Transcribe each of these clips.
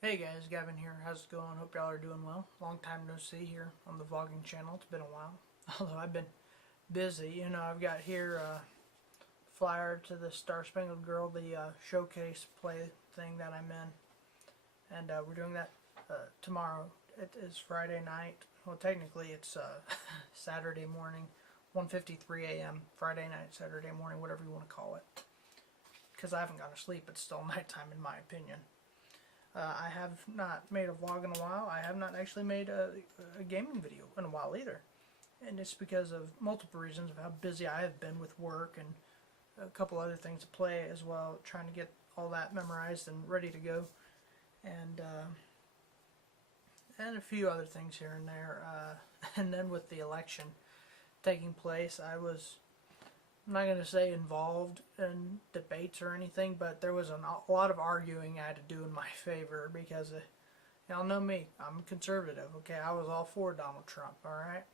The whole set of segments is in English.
Hey guys, Gavin here. How's it going? Hope y'all are doing well. Long time no see here on the vlogging channel. It's been a while. Although I've been busy. I've got here a flyer to the Star Spangled Girl, the showcase play thing that I'm in. And we're doing that tomorrow. It is Friday night. Well, technically it's Saturday morning, 1:53 a.m. Friday night, Saturday morning, whatever you want to call it. Because I haven't gone to sleep. It's still nighttime in my opinion. I have not made a vlog in a while. I have not actually made a gaming video in a while either. And it's because of multiple reasons of how busy I have been with work and a couple other things to play as well, trying to get all that memorized and ready to go. And a few other things here and there. And then with the election taking place, I'm not going to say involved in debates or anything, but there was a lot of arguing I had to do in my favor because y'all know me. I'm conservative, okay? I was all for Donald Trump, alright?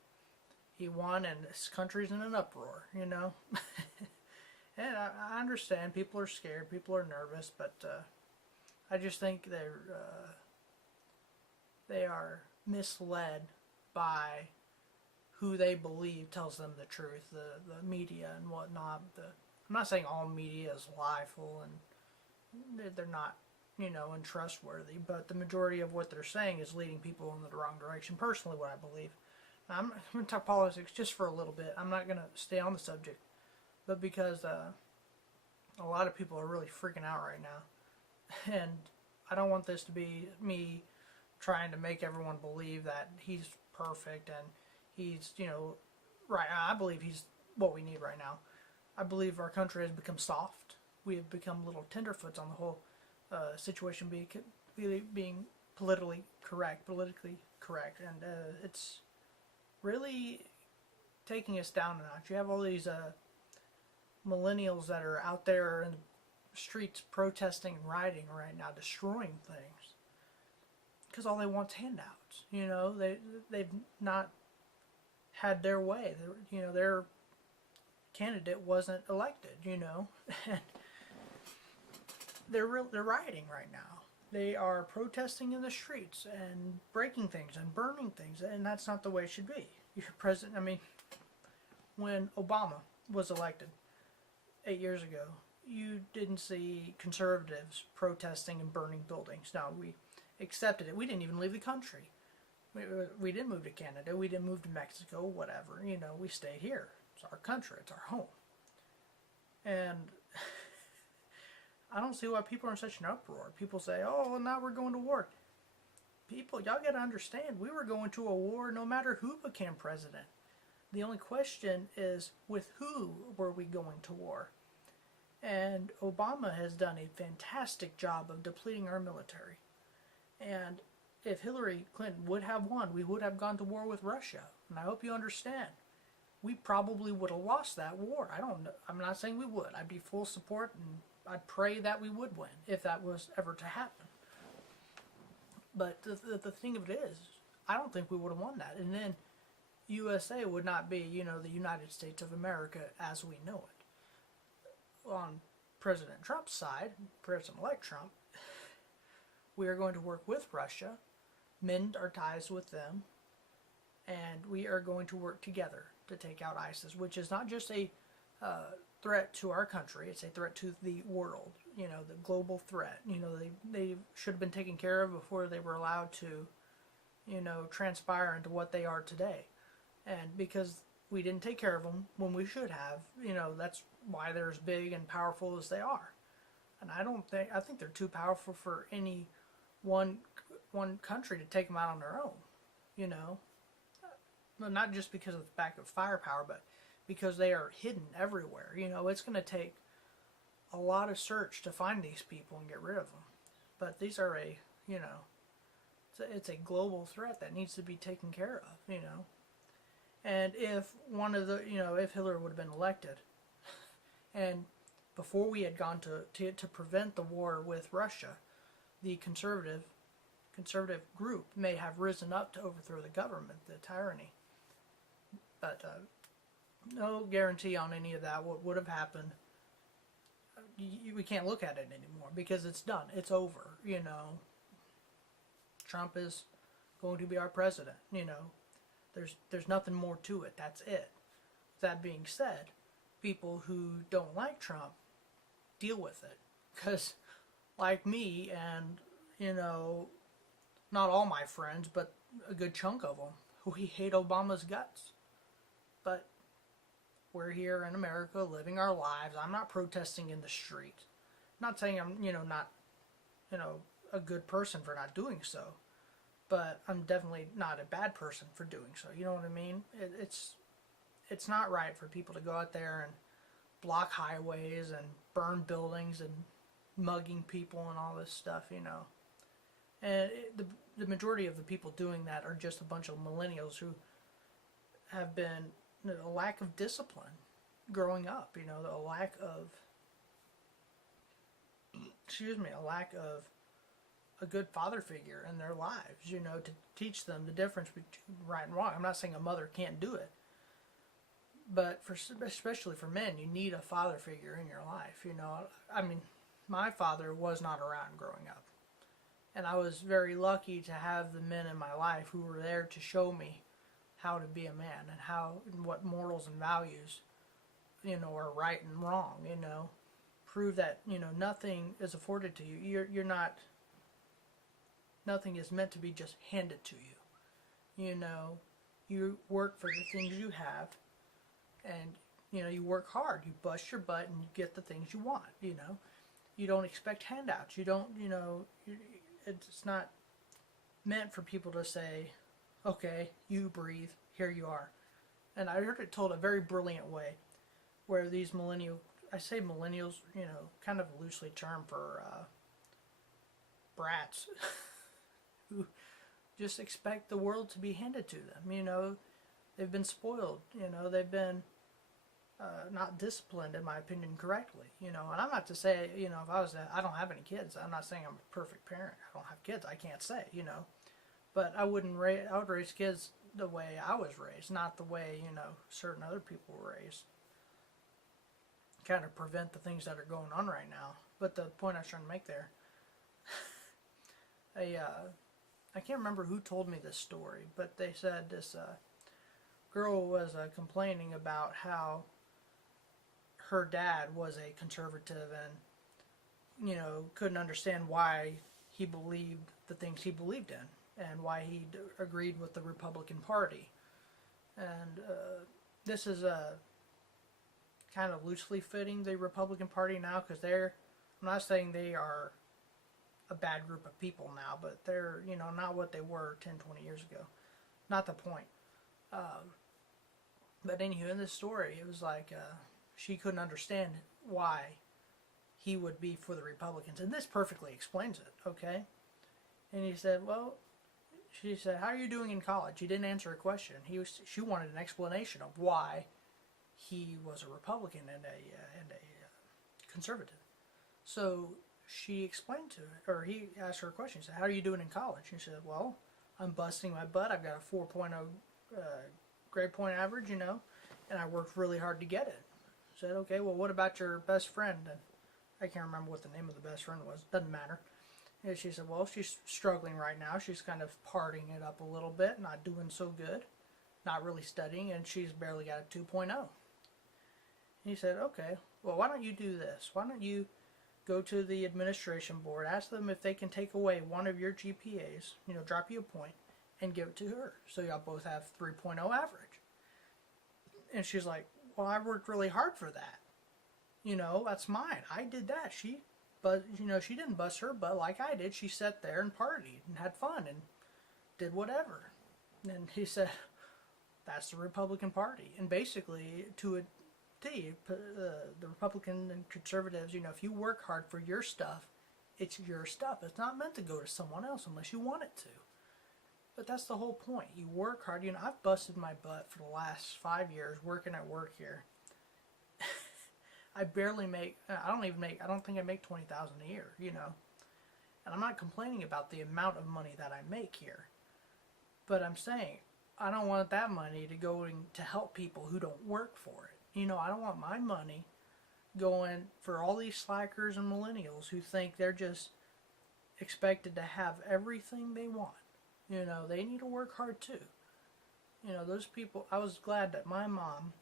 He won and this country's in an uproar, you know? And I understand people are scared, people are nervous, but I just think they are misled by who they believe tells them the truth, the media and whatnot. I'm not saying all media is lieful and they're not, untrustworthy, but the majority of what they're saying is leading people in the wrong direction. Personally, what I believe. Now, I'm going to talk politics just for a little bit. I'm not going to stay on the subject, but because a lot of people are really freaking out right now, and I don't want this to be me trying to make everyone believe that he's perfect and he's, right. I believe he's what we need right now. I believe our country has become soft. We have become little tenderfoots on the whole situation being politically correct, and it's really taking us down a notch. You have all these millennials that are out there in the streets protesting and rioting right now, destroying things because all they want is handouts. They've not had their way. Their candidate wasn't elected. And they're rioting right now. They are protesting in the streets and breaking things and burning things, and that's not the way it should be. Your president. I mean, when Obama was elected 8 years ago, you didn't see conservatives protesting and burning buildings. No, we accepted it. We didn't even leave the country. We didn't move to Canada. We didn't move to Mexico. Whatever. We stayed here. It's our country. It's our home. And I don't see why people are in such an uproar. People say, "Oh, well, now we're going to war." People, y'all got to understand, we were going to a war no matter who became president. The only question is, with who were we going to war? And Obama has done a fantastic job of depleting our military. And if Hillary Clinton would have won, we would have gone to war with Russia. And I hope you understand. We probably would have lost that war. I don't know. I'm not saying we would. I'd be full support and I'd pray that we would win if that was ever to happen. But the thing of it is, I don't think we would have won that. And then USA would not be, the United States of America as we know it. On President Trump's side, President-elect Trump, we are going to work with Russia, mend our ties with them, and we are going to work together to take out ISIS, which is not just a threat to our country, it's a threat to the world, the global threat. They should have been taken care of before they were allowed to, transpire into what they are today. And because we didn't take care of them when we should have, that's why they're as big and powerful as they are. And I think they're too powerful for any one country to take them out on their own, Well, not just because of the fact of firepower, but because they are hidden everywhere. It's going to take a lot of search to find these people and get rid of them. But these are it's a global threat that needs to be taken care of, And if if Hillary would have been elected, and before we had gone to prevent the war with Russia, the conservative group may have risen up to overthrow the government, the tyranny. But no guarantee on any of that. What would have happened? We can't look at it anymore because it's done. It's over. Trump is going to be our president. You know, there's nothing more to it. That's it. That being said, people who don't like Trump deal with it, because like me and, you know, not all my friends, but a good chunk of them, we hate Obama's guts. But we're here in America living our lives. I'm not protesting in the street. I'm not saying I'm, not, a good person for not doing so. But I'm definitely not a bad person for doing so. You know what I mean? It's not right for people to go out there and block highways and burn buildings and mugging people and all this stuff, And the majority of the people doing that are just a bunch of millennials who have been a lack of discipline growing up, a lack of, a lack of a good father figure in their lives, to teach them the difference between right and wrong. I'm not saying a mother can't do it, but especially for men, you need a father figure in your life, I mean, my father was not around growing up, and I was very lucky to have the men in my life who were there to show me how to be a man and what morals and values, are right and wrong, prove that, nothing is afforded to you. You're not, nothing is meant to be just handed to you. You work for the things you have, and, you work hard. You bust your butt and you get the things you want, You don't expect handouts. You don't, it's not meant for people to say, okay, you breathe, here you are. And I heard it told a very brilliant way, where these I say millennials, kind of a loosely term for brats, who just expect the world to be handed to them. They've been spoiled, they've been not disciplined, in my opinion, correctly, and I'm not to say, if I don't have any kids, I'm not saying I'm a perfect parent. I don't have kids, I can't say, but I would raise kids the way I was raised, not the way, certain other people were raised. Kind of prevent the things that are going on right now. But the point I was trying to make there, I can't remember who told me this story, but they said this girl was complaining about how her dad was a conservative and, couldn't understand why he believed the things he believed in and why he agreed with the Republican Party. And this is kind of loosely fitting the Republican Party now, because I'm not saying they are a bad group of people now, but they're, not what they were 10, 20 years ago. Not the point. But anywho, in this story, it was like she couldn't understand why he would be for the Republicans. And this perfectly explains it, okay? And he said, she said, how are you doing in college? He didn't answer a question. She wanted an explanation of why he was a Republican and a conservative. So she explained to her, or he asked her a question. He said, how are you doing in college? And she said, well, I'm busting my butt. I've got a 4.0 grade point average, and I worked really hard to get it. I said, okay, well, what about your best friend? And I can't remember what the name of the best friend was. Doesn't matter. And she said, well, she's struggling right now. She's kind of partying it up a little bit, not doing so good, not really studying, and she's barely got a 2.0. And he said, okay, well, why don't you do this? Why don't you go to the administration board, ask them if they can take away one of your GPAs, drop you a point, and give it to her. So y'all both have 3.0 average. And she's like, well, I worked really hard for that. That's mine. I did that. But she didn't bust her butt like I did. She sat there and partied and had fun and did whatever. And he said, that's the Republican Party. And basically, to a T, the Republican and conservatives, if you work hard for your stuff, it's your stuff. It's not meant to go to someone else unless you want it to. But that's the whole point. You work hard. I've busted my butt for the last 5 years working at work here. I barely make, I don't think I make $20,000 a year, And I'm not complaining about the amount of money that I make here. But I'm saying, I don't want that money to go to help people who don't work for it. I don't want my money going for all these slackers and millennials who think they're just expected to have everything they want. You know, they need to work hard too. You know, those people, I was glad that my mom,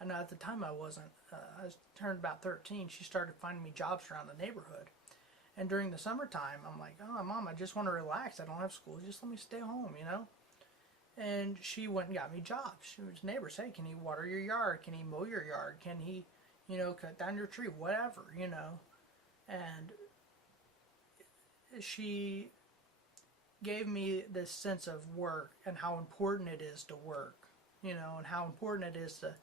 I know at the time I wasn't, I was turned about 13, she started finding me jobs around the neighborhood. And during the summertime, I'm like, oh, Mom, I just want to relax. I don't have school. Just let me stay home, you know? And she went and got me jobs. She was neighbors. Hey, can he water your yard? Can he mow your yard? Can he, you know, cut down your tree? Whatever, you know? And she gave me this sense of work and how important it is to work, you know, and how important it is to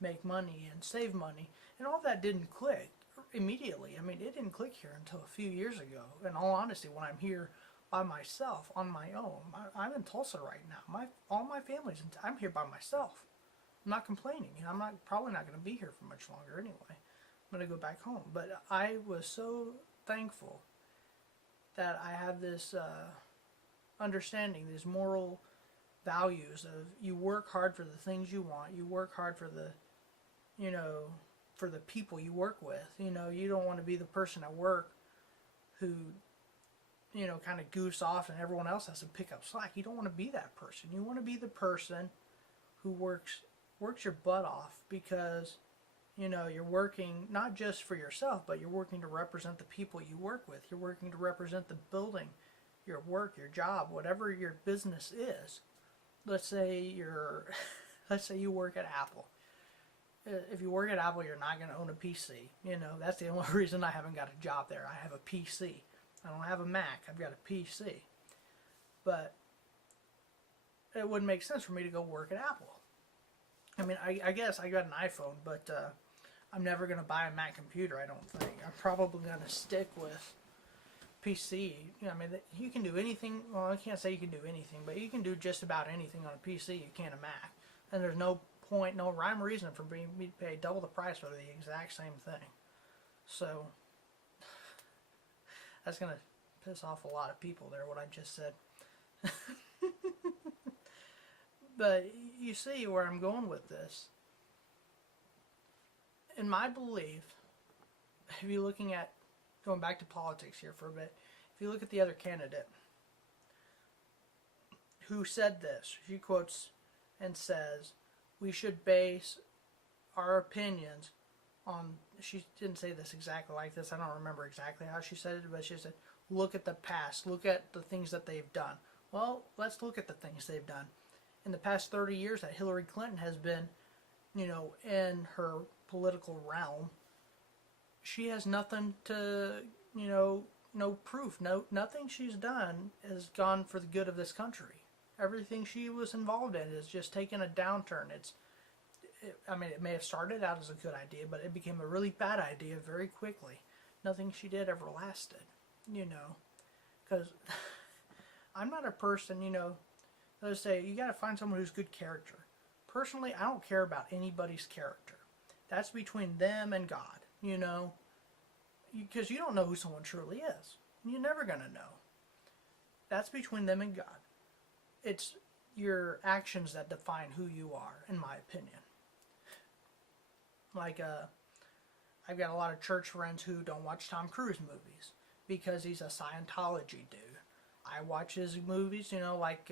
make money and save money. And all that didn't click immediately. I mean, it didn't click here until a few years ago. In all honesty, when I'm here by myself, on my own, I'm in Tulsa right now. All my family's I'm here by myself. I'm not complaining. You know, I'm probably not going to be here for much longer anyway. I'm going to go back home. But I was so thankful that I have this understanding, these moral values of you work hard for the things you want. You work hard for the, you know, for the people you work with. You know, you don't want to be the person at work who, you know, kind of goofs off and everyone else has to pick up slack. You don't want to be that person. You want to be the person who works your butt off because, you know, you're working not just for yourself, but you're working to represent the people you work with. You're working to represent the building, your work, your job, whatever your business is. Let's say let's say you work at Apple. If you work at Apple, you're not going to own a PC. You know, that's the only reason I haven't got a job there. I have a PC. I don't have a Mac. I've got a PC. But it wouldn't make sense for me to go work at Apple. I mean, I guess I got an iPhone, but I'm never going to buy a Mac computer, I don't think. I'm probably going to stick with PC. You know, I mean, you can do anything. Well, I can't say you can do anything, but you can do just about anything on a PC you can a Mac. And there's no point, no rhyme or reason for me to pay double the price for the exact same thing. So that's going to piss off a lot of people there, what I just said. But you see where I'm going with this. In my belief, if you're looking at, going back to politics here for a bit, if you look at the other candidate who said this, she quotes and says, we should base our opinions on, she didn't say this exactly like this, I don't remember exactly how she said it, but she said, look at the past, look at the things that they've done. Well, let's look at the things they've done. In the past 30 years that Hillary Clinton has been, you know, in her political realm, she has nothing to, you know, no proof, nothing she's done has gone for the good of this country. Everything she was involved in has just taken a downturn. I mean, it may have started out as a good idea, but it became a really bad idea very quickly. Nothing she did ever lasted, you know, because I'm not a person, you know, let's say you got to find someone who's good character. Personally, I don't care about anybody's character. That's between them and God, you know, because you don't know who someone truly is. You're never going to know. That's between them and God. It's your actions that define who you are, in my opinion. Like, I've got a lot of church friends who don't watch Tom Cruise movies because he's a Scientology dude. I watch his movies, you know, like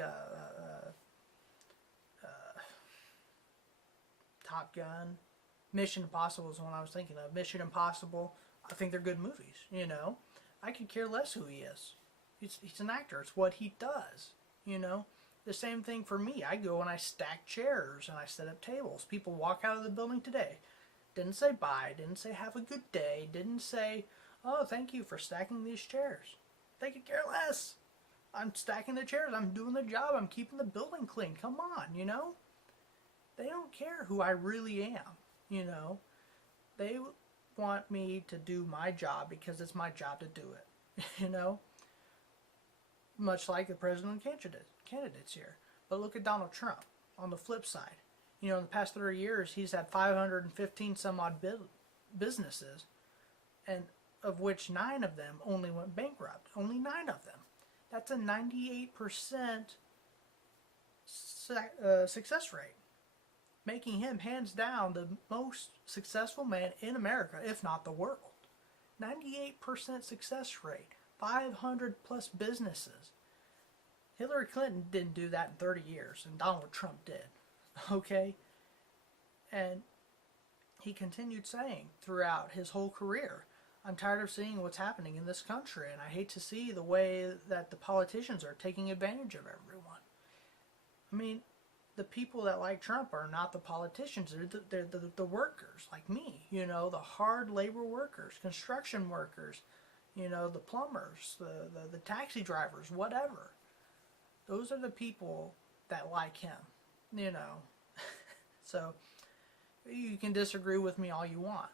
Top Gun, Mission Impossible is the one I was thinking of. Mission Impossible, I think they're good movies, you know. I could care less who he is. He's an actor. It's what he does, you know. The same thing for me. I go and I stack chairs and I set up tables. People walk out of the building today. Didn't say bye. Didn't say have a good day. Didn't say, oh, thank you for stacking these chairs. They could care less. I'm stacking the chairs. I'm doing the job. I'm keeping the building clean. Come on, you know. They don't care who I really am, you know. They want me to do my job because it's my job to do it, you know. Much like the president candidates here. But look at Donald Trump on the flip side. You know, in the past 30 years, he's had 515 some odd businesses, and of which 9 of them only went bankrupt. Only 9 of them. That's a 98% success rate, making him hands down the most successful man in America, if not the world. 98% success rate. 500 plus businesses. Hillary Clinton didn't do that in 30 years, and Donald Trump did. Okay? And he continued saying throughout his whole career, I'm tired of seeing what's happening in this country, and I hate to see the way that the politicians are taking advantage of everyone. I mean, the people that like Trump are not the politicians, they're the workers like me, you know, the hard labor workers, construction workers, you know, the plumbers, the taxi drivers, whatever. Those are the people that like him, you know. So you can disagree with me all you want,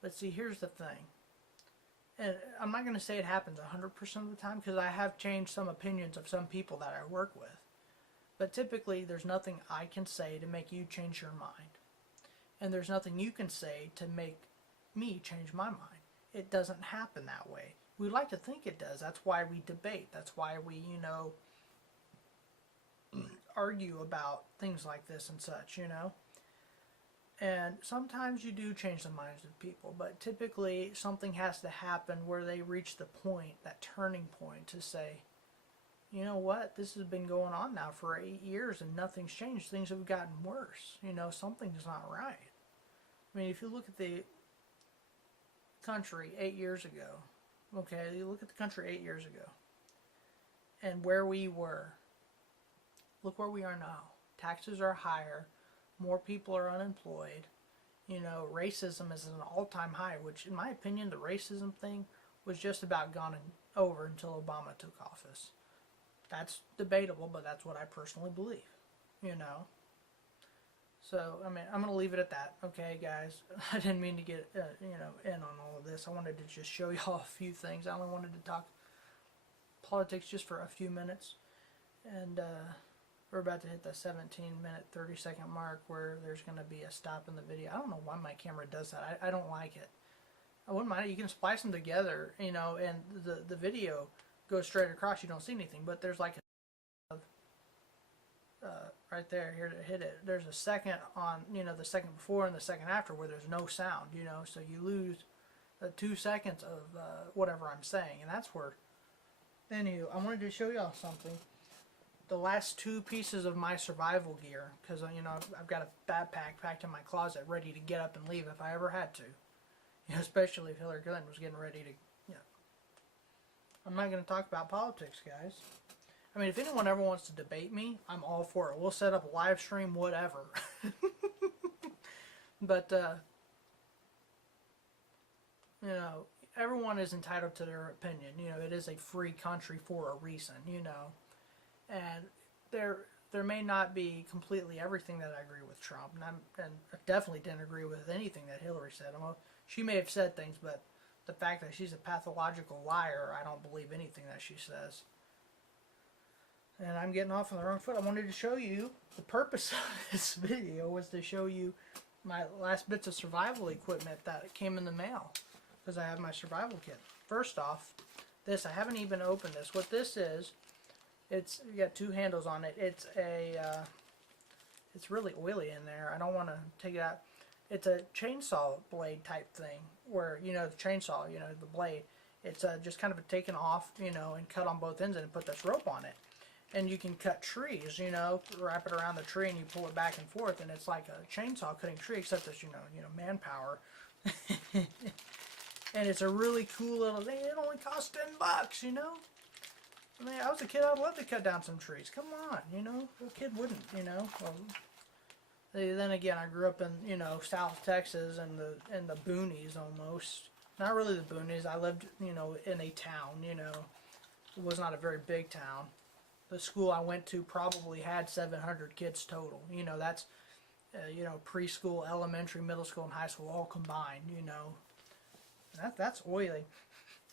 but see, here's the thing. And I'm not going to say it happens 100% of the time, because I have changed some opinions of some people that I work with. But typically, there's nothing I can say to make you change your mind. And there's nothing you can say to make me change my mind. It doesn't happen that way. We like to think it does. That's why we debate. That's why we, you know, argue about things like this and such, you know. And sometimes you do change the minds of people, but typically something has to happen where they reach the point, that turning point, to say, you know what, this has been going on now for 8 years and nothing's changed. Things have gotten worse. You know, something's not right. I mean, if you look at the country 8 years ago, okay, you look at the country 8 years ago and where we were, look where we are now. Taxes are higher. More people are unemployed. You know, racism is at an all-time high, which in my opinion, the racism thing was just about gone over until Obama took office. That's debatable, but that's what I personally believe, you know. So, I mean, I'm going to leave it at that, okay, guys? I didn't mean to get, you know, in on all of this. I wanted to just show y'all a few things. I only wanted to talk politics just for a few minutes. And, we're about to hit the 17-minute, 30-second mark where there's going to be a stop in the video. I don't know why my camera does that. I don't like it. I wouldn't mind it. You can splice them together, you know, and the video goes straight across. You don't see anything, but there's like a right there, here to hit it. There's a second on, you know, the second before and the second after where there's no sound, you know, so you lose 2 seconds of whatever I'm saying, and that's where. Anywho, I wanted to show y'all something. The last 2 pieces of my survival gear, because, you know, I've got a backpack packed in my closet ready to get up and leave if I ever had to. You know, especially if Hillary Clinton was getting ready to, you know. I'm not going to talk about politics, guys. I mean, if anyone ever wants to debate me, I'm all for it. We'll set up a live stream, whatever. But, you know, everyone is entitled to their opinion. You know, it is a free country for a reason, you know. And there may not be completely everything that I agree with Trump, and I definitely didn't agree with anything that Hillary said. Well, she may have said things, but the fact that she's a pathological liar, I don't believe anything that she says. And I'm getting off on the wrong foot. I wanted to show you, the purpose of this video was to show you my last bits of survival equipment that came in the mail, because I have my survival kit. First off, this, I haven't even opened this. What this is, it's got 2 handles on it. It's a, it's really oily in there. I don't want to take it out. It's a chainsaw blade type thing, where, you know, the chainsaw, you know, the blade, it's just kind of taken off, you know, and cut on both ends and put this rope on it. And you can cut trees, you know, wrap it around the tree and you pull it back and forth, and it's like a chainsaw cutting tree, except it's, you know, manpower. And it's a really cool little thing. It only costs $10, you know. I mean, I was a kid, I'd love to cut down some trees. Come on, you know, what kid wouldn't, you know? Well, then again, I grew up in, you know, South Texas and the boonies almost. Not really the boonies. I lived, you know, in a town, you know. It was not a very big town. The school I went to probably had 700 kids total. You know, that's, you know, preschool, elementary, middle school, and high school all combined, you know. That's oily.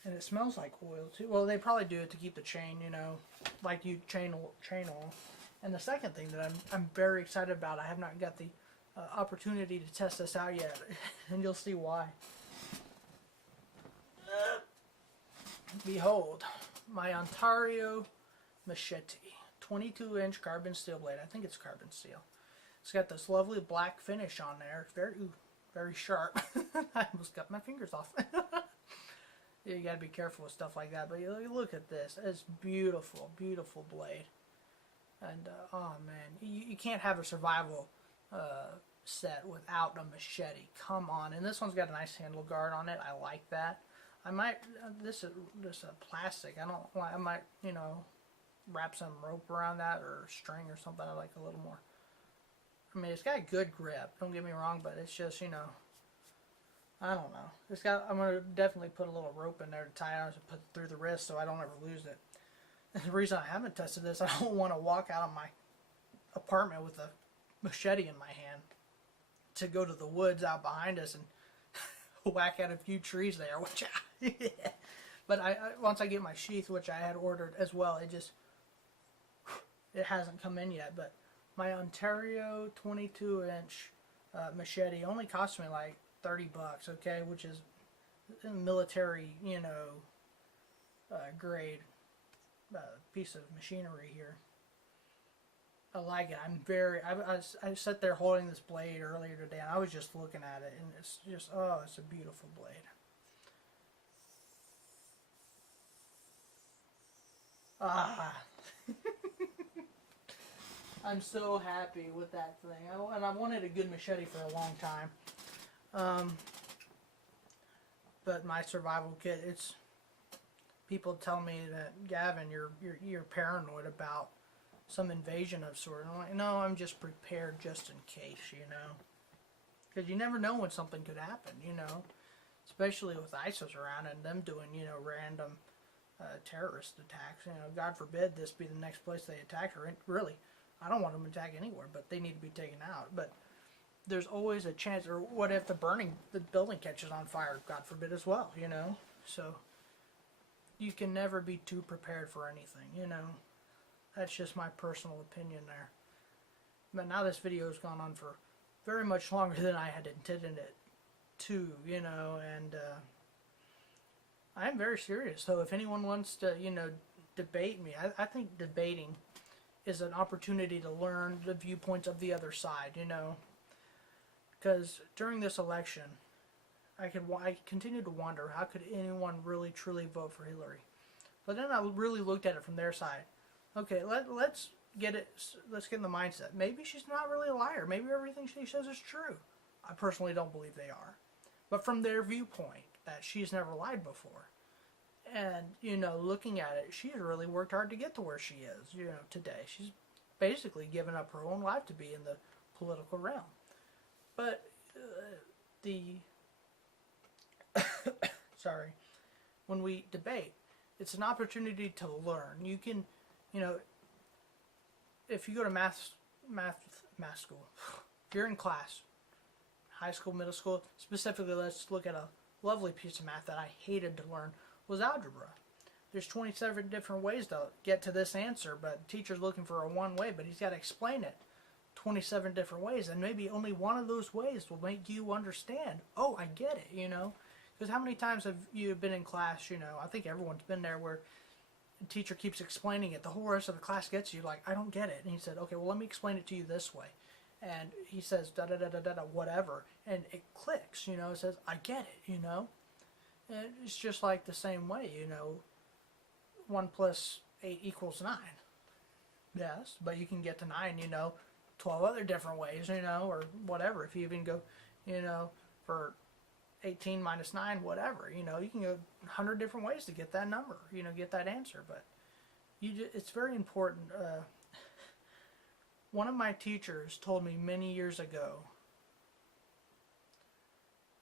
And it smells like oil too. Well, they probably do it to keep the chain, you know, like you chain oil. And the second thing that I'm very excited about, I have not got the opportunity to test this out yet, and you'll see why. Behold, my Ontario machete, 22-inch carbon steel blade. I think it's carbon steel. It's got this lovely black finish on there. Very sharp. I almost got my fingers off. You got to be careful with stuff like that. But you look at this. It's beautiful, beautiful blade. And oh man, you can't have a survival set without a machete. Come on. And this one's got a nice handle guard on it. I like that. I might this is plastic. I might wrap some rope around that or string or something. I like a little more. I mean, it's got a good grip. Don't get me wrong, but it's just I don't know. I'm gonna definitely put a little rope in there to tie it on and put it through the wrist so I don't ever lose it. And the reason I haven't tested this, I don't want to walk out of my apartment with a machete in my hand to go to the woods out behind us and whack at a few trees there. Which, but once I get my sheath, which I had ordered as well, it hasn't come in yet. But my Ontario 22-inch machete only cost me like $30, okay, which is a military, grade piece of machinery here. I like it. I sat there holding this blade earlier today, and I was just looking at it, and it's just, oh, it's a beautiful blade. Ah. I'm so happy with that thing. And I wanted a good machete for a long time. But my survival kit, people tell me that, Gavin, you're paranoid about some invasion of sort. And I'm like, no, I'm just prepared just in case, because you never know when something could happen, especially with ISIS around and them doing, random terrorist attacks. God forbid this be the next place they attack, or really, I don't want them to attack anywhere, but they need to be taken out. But there's always a chance, or what if the building catches on fire, God forbid as well, So you can never be too prepared for anything, That's just my personal opinion there. But now this video has gone on for very much longer than I had intended it to, and I'm very serious. So if anyone wants to, debate me, I think debating is an opportunity to learn the viewpoints of the other side, Because during this election, I continue to wonder, how could anyone really truly vote for Hillary? But then I really looked at it from their side. Okay, let's get in the mindset. Maybe she's not really a liar. Maybe everything she says is true. I personally don't believe they are. But from their viewpoint, that she's never lied before. And, looking at it, she's really worked hard to get to where she is, today. She's basically given up her own life to be in the political realm. But sorry, when we debate, it's an opportunity to learn. You can, if you go to math school, if you're in class, high school, middle school, specifically, let's look at a lovely piece of math that I hated to learn, was algebra. There's 27 different ways to get to this answer, but the teacher's looking for a one way, but he's got to explain it 27 different ways, and maybe only one of those ways will make you understand, oh, I get it, Because how many times have you been in class, I think everyone's been there, where the teacher keeps explaining it, the whole rest of the class gets you like, I don't get it. And he said, okay, well, let me explain it to you this way. And he says, da-da-da-da-da-da, whatever, and it clicks, it says, I get it, And it's just like the same way, 1 plus 8 equals 9. Yes, but you can get to 9, 12 other different ways, or whatever. If you even go, for 18 minus 9, whatever, you can go 100 different ways to get that number, get that answer. But it's very important. One of my teachers told me many years ago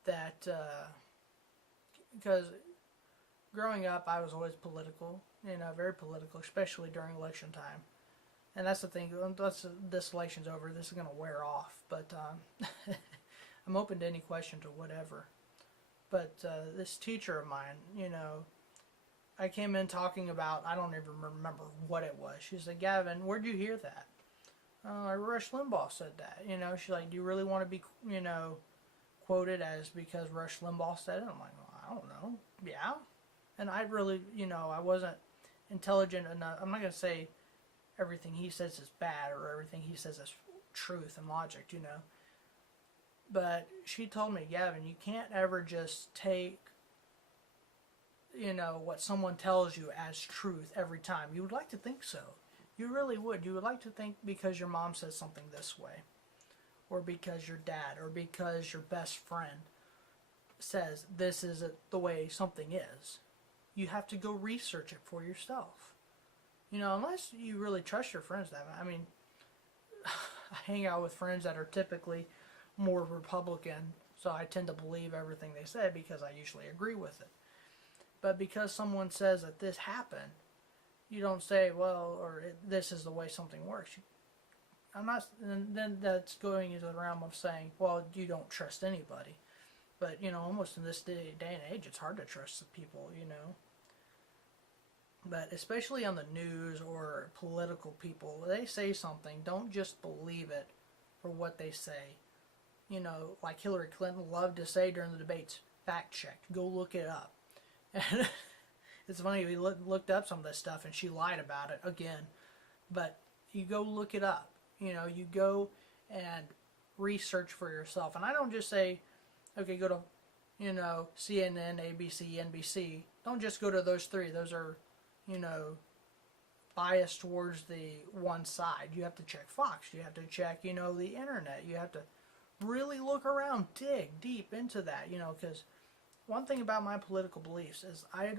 that, because growing up I was always political, very political, especially during election time. And that's the thing, once this election's over, this is going to wear off. But I'm open to any questions or whatever. But this teacher of mine, I came in talking about, I don't even remember what it was. She said, Gavin, where'd you hear that? Rush Limbaugh said that. She's like, do you really want to be, quoted as because Rush Limbaugh said it? I'm like, well, I don't know. Yeah. And I really, I wasn't intelligent enough. I'm not going to say everything he says is bad or everything he says is truth and logic, But she told me, Gavin, you can't ever just take you know, what someone tells you as truth every time. You would like to think so. You really would. You would like to think because your mom says something this way, or because your dad, or because your best friend says this is the way something is. You have to go research it for yourself. You know, unless you really trust your friends that way. I mean, I hang out with friends that are typically more Republican, so I tend to believe everything they say because I usually agree with it. But because someone says that this happened, you don't say, well, or this is the way something works. I'm not, and then that's going into the realm of saying, well, you don't trust anybody. But, you know, almost in this day and age, it's hard to trust the people, you know. But especially on the news or political people, they say something, don't just believe it for what they say. You know, like Hillary Clinton loved to say during the debates, fact check, go look it up. And it's funny, we looked up some of this stuff and she lied about it again. But you go look it up. You know, you go and research for yourself. And I don't just say, okay, go to, you know, CNN, ABC, NBC. Don't just go to those three. Those are, you know, biased towards the one side. You have to check Fox. You have to check, you know, the internet. You have to really look around, dig deep into that, you know, because one thing about my political beliefs is I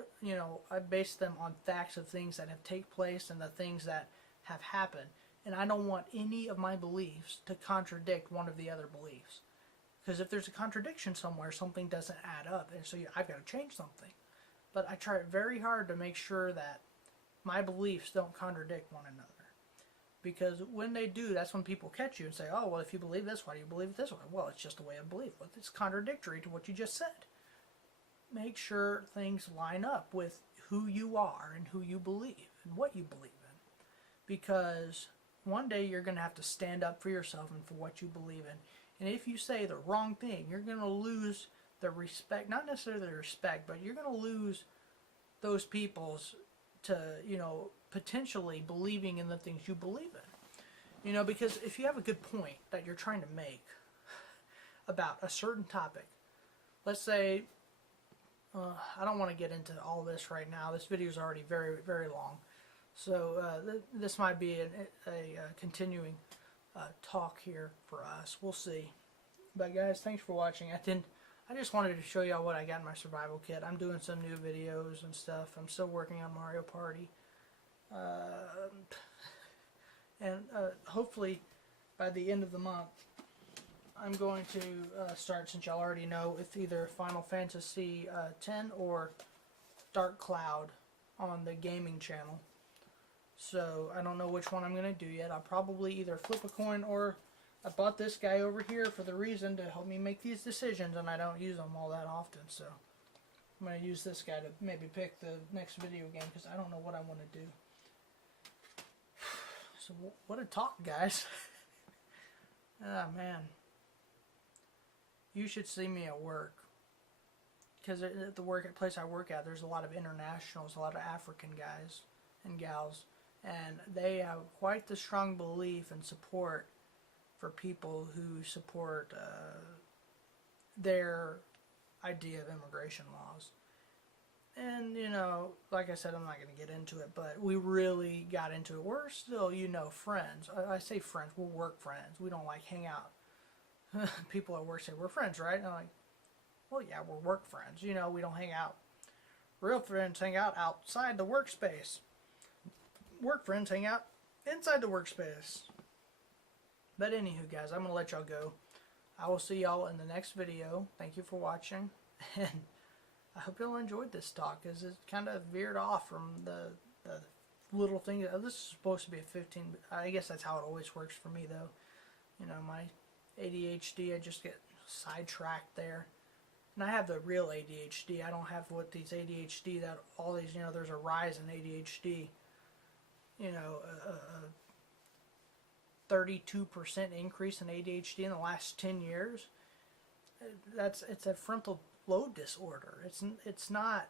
base them on facts of things that have taken place and the things that have happened. And I don't want any of my beliefs to contradict one of the other beliefs. Because if there's a contradiction somewhere, something doesn't add up. And so I've got to change something. But I try very hard to make sure that my beliefs don't contradict one another. Because when they do, that's when people catch you and say, oh, well, if you believe this, why do you believe it this way? Well, it's just a way of belief. Well, it's contradictory to what you just said. Make sure things line up with who you are and who you believe and what you believe in. Because one day you're going to have to stand up for yourself and for what you believe in. And if you say the wrong thing, you're going to lose the respect, not necessarily the respect, but you're going to lose those people's to, you know, potentially believing in the things you believe in. You know, because if you have a good point that you're trying to make about a certain topic, let's say, I don't want to get into all this right now. This video is already very, very long. So this might be a continuing talk here for us. We'll see. But guys, thanks for watching. I just wanted to show y'all what I got in my survival kit. I'm doing some new videos and stuff. I'm still working on Mario Party. Hopefully by the end of the month, I'm going to start, since y'all already know, with either Final Fantasy X or Dark Cloud on the gaming channel. So I don't know which one I'm going to do yet. I'll probably either flip a coin, or I bought this guy over here for the reason to help me make these decisions, and I don't use them all that often. So I'm going to use this guy to maybe pick the next video game, because I don't know what I want to do. So what a talk, guys. Ah, man. You should see me at work. Because at the place I work at, there's a lot of internationals, a lot of African guys and gals. And they have quite the strong belief and support for people who support their idea of immigration laws. And, you know, like I said, I'm not going to get into it, but we really got into it. We're still, you know, friends. I say friends, we're work friends. We don't, like, hang out. People at work say, we're friends, right? And I'm like, well, yeah, we're work friends. You know, we don't hang out. Real friends hang out outside the workspace. Work friends hang out inside the workspace. But anywho, guys, I'm going to let y'all go. I will see y'all in the next video. Thank you for watching. And I hope y'all enjoyed this talk, because it kind of veered off from the little thing. This is supposed to be a 15. I guess that's how it always works for me, though. You know, my ADHD, I just get sidetracked there. And I have the real ADHD. I don't have what these ADHD that all these, you know, there's a rise in ADHD. You know, a 32% increase in ADHD in the last 10 years. It's a frontal lobe disorder. It's not.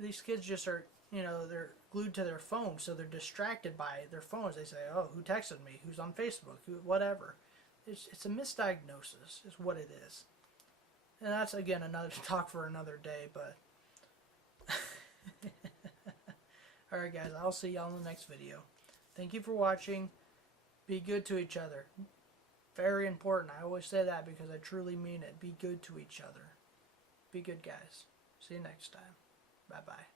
These kids just are, you know, they're glued to their phones, so they're distracted by their phones. They say, oh, who texted me? Who's on Facebook? Whatever. It's a misdiagnosis is what it is. And that's, again, another talk for another day. But Alright guys, I'll see y'all in the next video. Thank you for watching. Be good to each other. Very important. I always say that because I truly mean it. Be good to each other. Be good guys. See you next time. Bye bye.